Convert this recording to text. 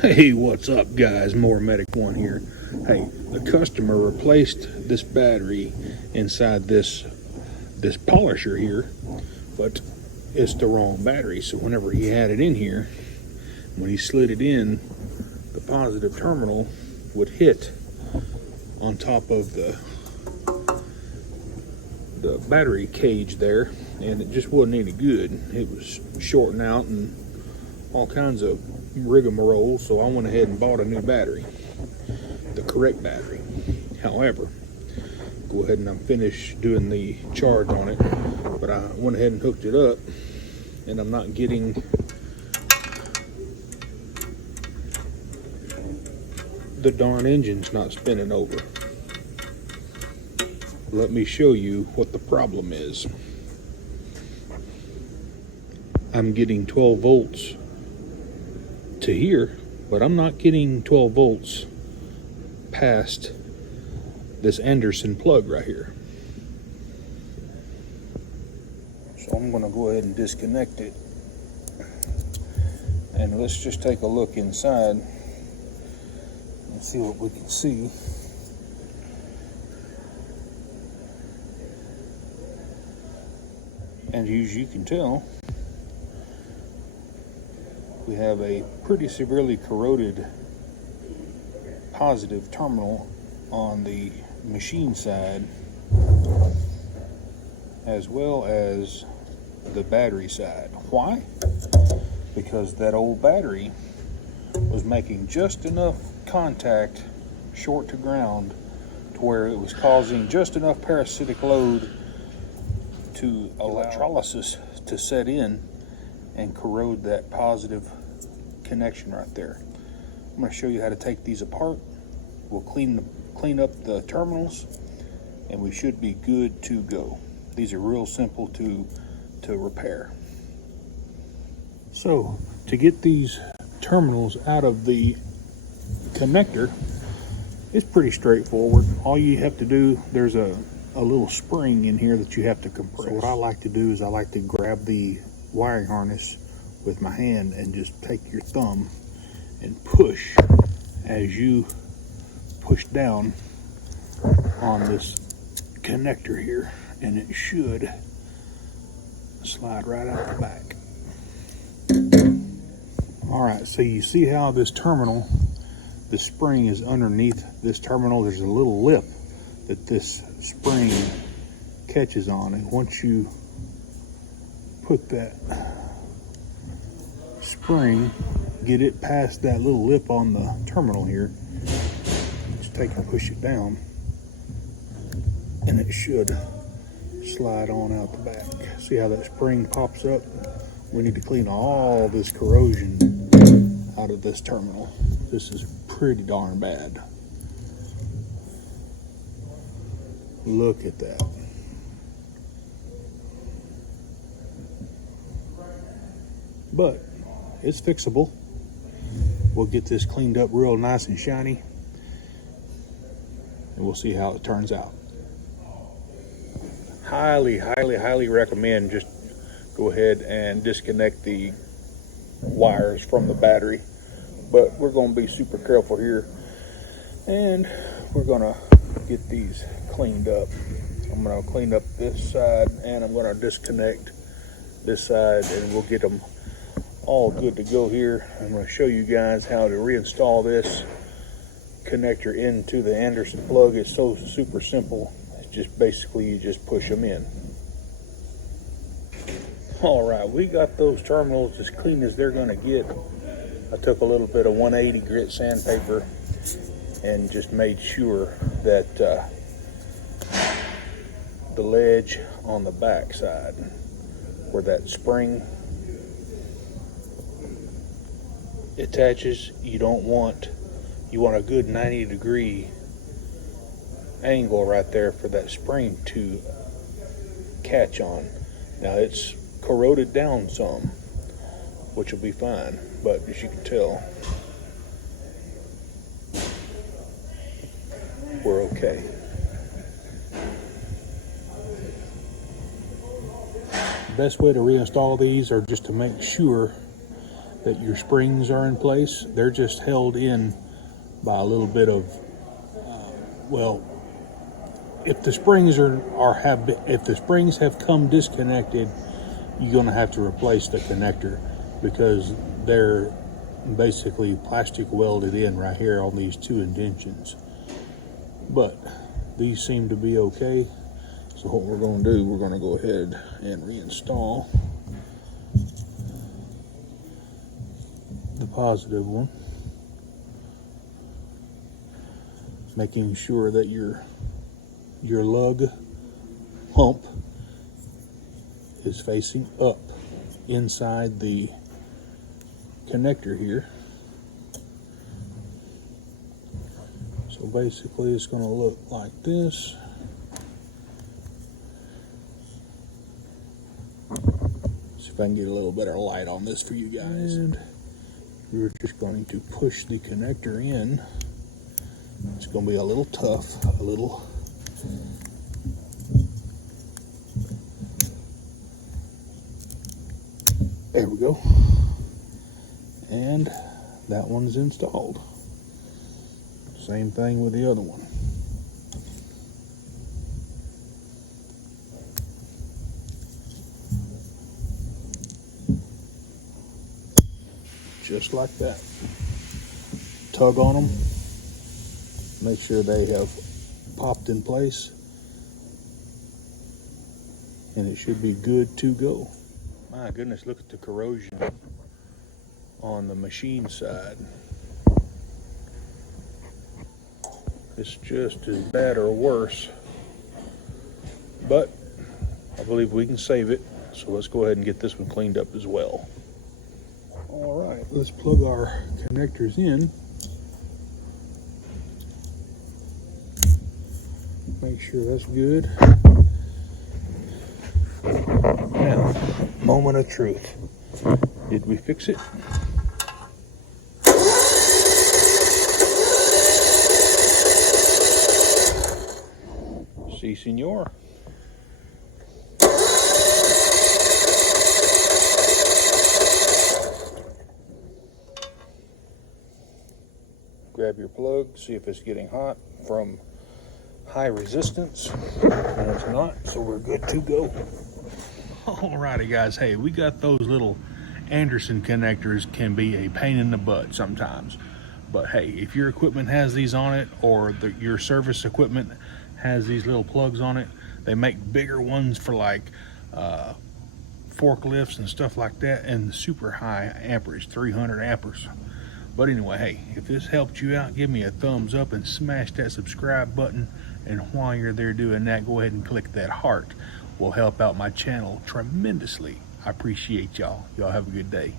Hey, what's up, guys? More Medic One here. Hey, the customer replaced this battery inside this polisher here, but it's the wrong battery. So whenever he had it in here, when he slid it in, the positive terminal would hit on top of the battery cage there, and it just wasn't any good. It was shorting out and all kinds of rigmarole, so I went ahead and bought a new battery, the correct battery. However, go ahead and I'm finished doing the charge on it, but I went ahead and hooked it up, and I'm not getting the darn engine's not spinning over. Let me show you what the problem is. I'm getting 12 volts to here, but I'm not getting 12 volts past this Anderson plug right here. So I'm going to go ahead and disconnect it, and let's just take a look inside and see what we can see. And as you can tell, we have a pretty severely corroded positive terminal on the machine side, as well as the battery side. Why? Because that old battery was making just enough contact short to ground to where it was causing just enough parasitic load to allow electrolysis to set in and corrode that positive connection right there. I'm going to show you how to take these apart. We'll clean up the terminals, and we should be good to go. These are real simple to repair. So to get these terminals out of the connector, it's pretty straightforward. All you have to do, there's a little spring in here that you have to compress. So what I like to do is I like to grab the wiring harness with my hand and just take your thumb and push as you push down on this connector here, and it should slide right out the back. All right, so you see how this terminal, the spring is underneath this terminal. There's a little lip that this spring catches on, and once you put that spring, get it past that little lip on the terminal here, just take and push it down, and it should slide on out the back. See how that spring pops up? We need to clean all this corrosion out of this terminal. This is pretty darn bad. Look at that. But it's fixable. We'll get this cleaned up real nice and shiny, and we'll see how it turns out. Highly recommend just go ahead and disconnect the wires from the battery. But we're going to be super careful here, and we're going to get these cleaned up. I'm going to clean up this side, and I'm going to disconnect this side, and we'll get them all good to go here. I'm going to show you guys how to reinstall this connector into the Anderson plug. It's so super simple. It's just basically you just push them in. All right, we got those terminals as clean as they're going to get. I took a little bit of 180 grit sandpaper and just made sure that the ledge on the back side where that spring attaches, you want a good 90-degree angle right there for that spring to catch on. Now it's corroded down some, which will be fine, but as you can tell, we're okay. Best way to reinstall these are just to make sure that your springs are in place. They're just held in by a little bit of, well, if the springs if the springs have come disconnected, you're going to have to replace the connector, because they're basically plastic welded in right here on these two indentions. But these seem to be okay. So what we're going to do, we're going to go ahead and reinstall the positive one, making sure that your lug hump is facing up inside the connector here. So basically it's going to look like this. See if I can get a little better light on this for you guys. And we're just going to push the connector in. It's going to be a little tough, a little. There we go. And that one's installed. Same thing with the other one. Just like that. Tug on them. Make sure they have popped in place. And it should be good to go. My goodness, look at the corrosion on the machine side. It's just as bad or worse. But I believe we can save it. So let's go ahead and get this one cleaned up as well. All right, let's plug our connectors in. Make sure that's good. Now, moment of truth. Did we fix it? Si, senor. Grab your plug, see if it's getting hot from high resistance, and it's not, so we're good to go. Alrighty guys, hey, we got those little Anderson connectors, can be a pain in the butt sometimes, but hey, if your equipment has these on it, or your service equipment has these little plugs on it, they make bigger ones for like forklifts and stuff like that, and super high amperage, 300 amperes. But anyway, hey, if this helped you out, give me a thumbs up and smash that subscribe button. And while you're there doing that, go ahead and click that heart. Will help out my channel tremendously. I appreciate y'all. Y'all have a good day.